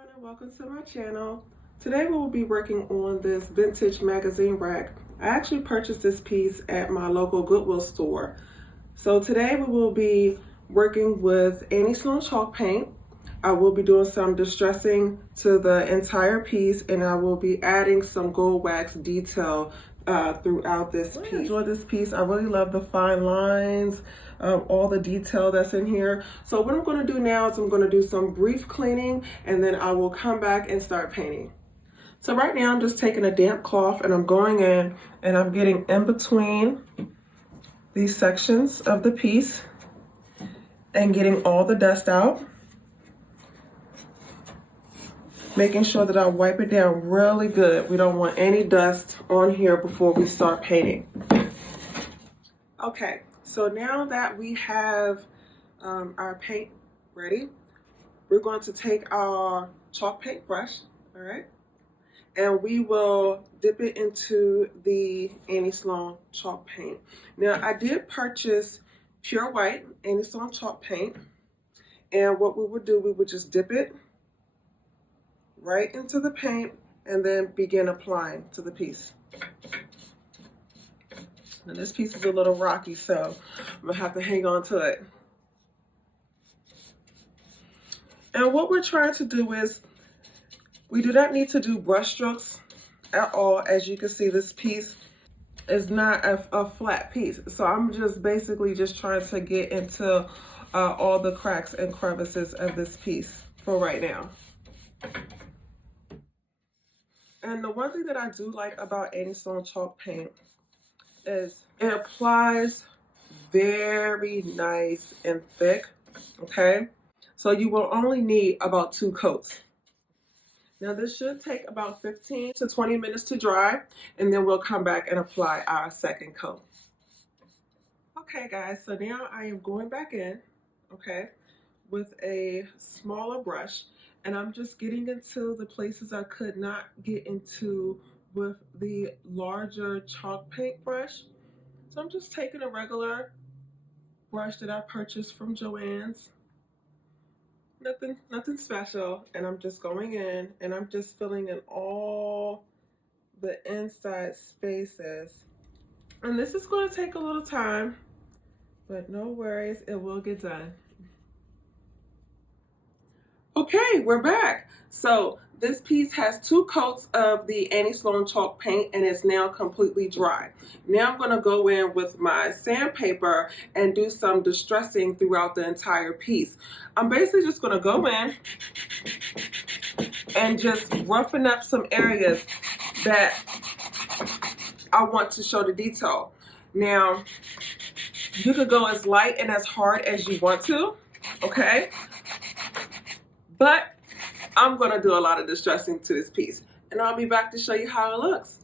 everyone and welcome to my channel. Today we will be working on this vintage magazine rack. I actually purchased this piece at my local Goodwill store. So today we will be working with Annie Sloan chalk paint. I will be doing some distressing to the entire piece, and I will be adding some gold wax detail throughout this piece. I enjoy this piece. I really love the fine lines, all the detail that's in here. So what I'm going to do now is I'm going to do some brief cleaning, and then I will come back and start painting. So right now I'm just taking a damp cloth and I'm going in and I'm getting in between these sections of the piece and getting all the dust out. Making sure that I wipe it down really good. We don't want any dust on here before we start painting. Okay, so now that we have our paint ready, we're going to take our chalk paint brush, all right, and we will dip it into the Annie Sloan chalk paint. Now, I did purchase pure white Annie Sloan chalk paint, and what we would do, we would just dip it right into the paint and then begin applying to the piece. Now this piece is a little rocky, so I'm gonna have to hang on to it. And what we're trying to do is, we do not need to do brush strokes at all. As you can see, this piece is not a flat piece. So I'm just basically just trying to get into all the cracks and crevices of this piece for right now. And the one thing that I do like about Annie Sloan chalk paint is it applies very nice and thick, okay? So you will only need about 2 coats. Now this should take about 15 to 20 minutes to dry, and then we'll come back and apply our second coat. Okay guys, so now I am going back in, okay, with a smaller brush. And I'm just getting into the places I could not get into with the larger chalk paint brush. So I'm just taking a regular brush that I purchased from Joann's. Nothing special. And I'm just going in and I'm just filling in all the inside spaces. And this is going to take a little time, but no worries, it will get done. Okay, we're back. So this piece has 2 coats of the Annie Sloan chalk paint and it's now completely dry. Now I'm going to go in with my sandpaper and do some distressing throughout the entire piece. I'm basically just going to go in and just roughen up some areas that I want to show the detail. Now, you could go as light and as hard as you want to, okay? But I'm going to do a lot of distressing to this piece, and I'll be back to show you how it looks.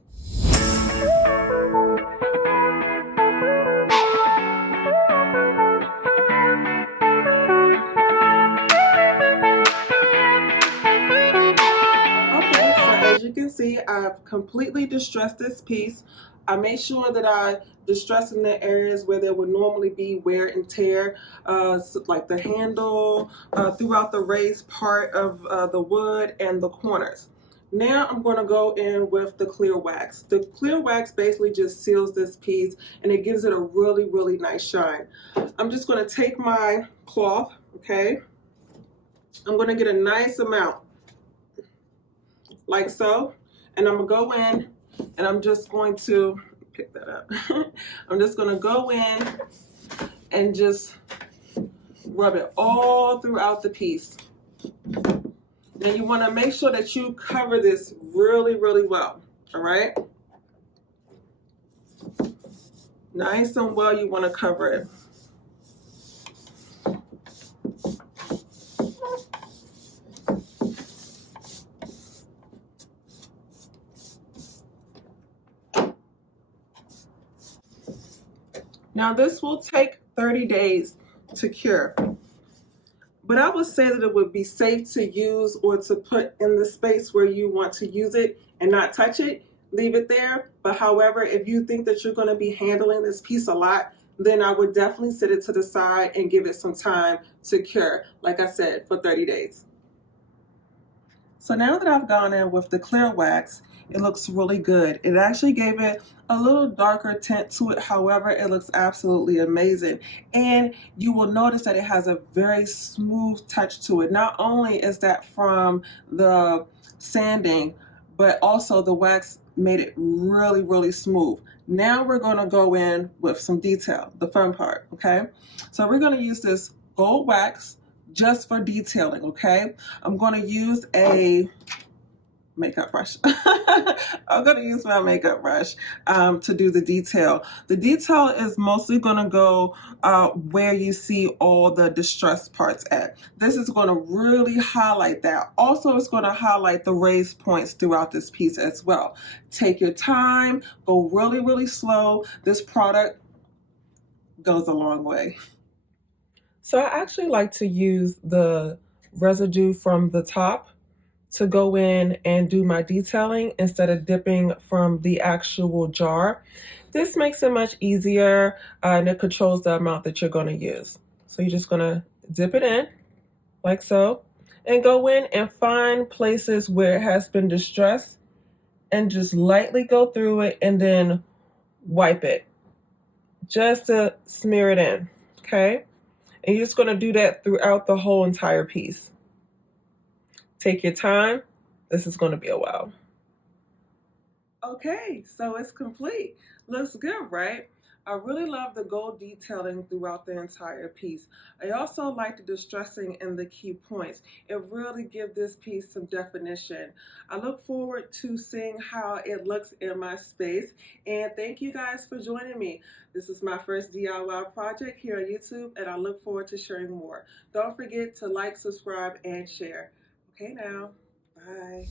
Okay, so as you can see, I've completely distressed this piece. I made sure that I distress in the areas where there would normally be wear and tear, like the handle, throughout the raised part of the wood and the corners. Now I'm going to go in with the clear wax. The clear wax basically just seals this piece and it gives it a really, really nice shine. I'm just going to take my cloth, okay? I'm going to get a nice amount, like so, and I'm going to go in and I'm just going to pick that up. I'm just going to go in and just rub it all throughout the piece. Now you want to make sure that you cover this really, really well. All right? Nice and well, you want to cover it. Now this will take 30 days to cure, but I would say that it would be safe to use or to put in the space where you want to use it and not touch it. Leave it there. But however, if you think that you're going to be handling this piece a lot, then I would definitely set it to the side and give it some time to cure, like I said, for 30 days. So now that I've gone in with the clear wax, it looks really good. It actually gave it a little darker tint to it. However, it looks absolutely amazing. And you will notice that it has a very smooth touch to it. Not only is that from the sanding, but also the wax made it really, really smooth. Now we're going to go in with some detail, the fun part, okay? So we're going to use this gold wax just for detailing, okay? I'm going to use a makeup brush. I'm going to use my makeup brush to do the detail. The detail is mostly going to go where you see all the distressed parts at. This is going to really highlight that. Also, it's going to highlight the raised points throughout this piece as well. Take your time, go really, really slow. This product goes a long way. So I actually like to use the residue from the top to go in and do my detailing instead of dipping from the actual jar. This makes it much easier and it controls the amount that you're going to use. So you're just going to dip it in like so and go in and find places where it has been distressed and just lightly go through it and then wipe it just to smear it in, okay? And you're just going to do that throughout the whole entire piece. Take your time. This is going to be a while. Okay, so it's complete. Looks good, right? I really love the gold detailing throughout the entire piece. I also like the distressing and the key points. It really gives this piece some definition. I look forward to seeing how it looks in my space, and thank you guys for joining me. This is my first DIY project here on YouTube, and I look forward to sharing more. Don't forget to like, subscribe, and share. Okay now, bye.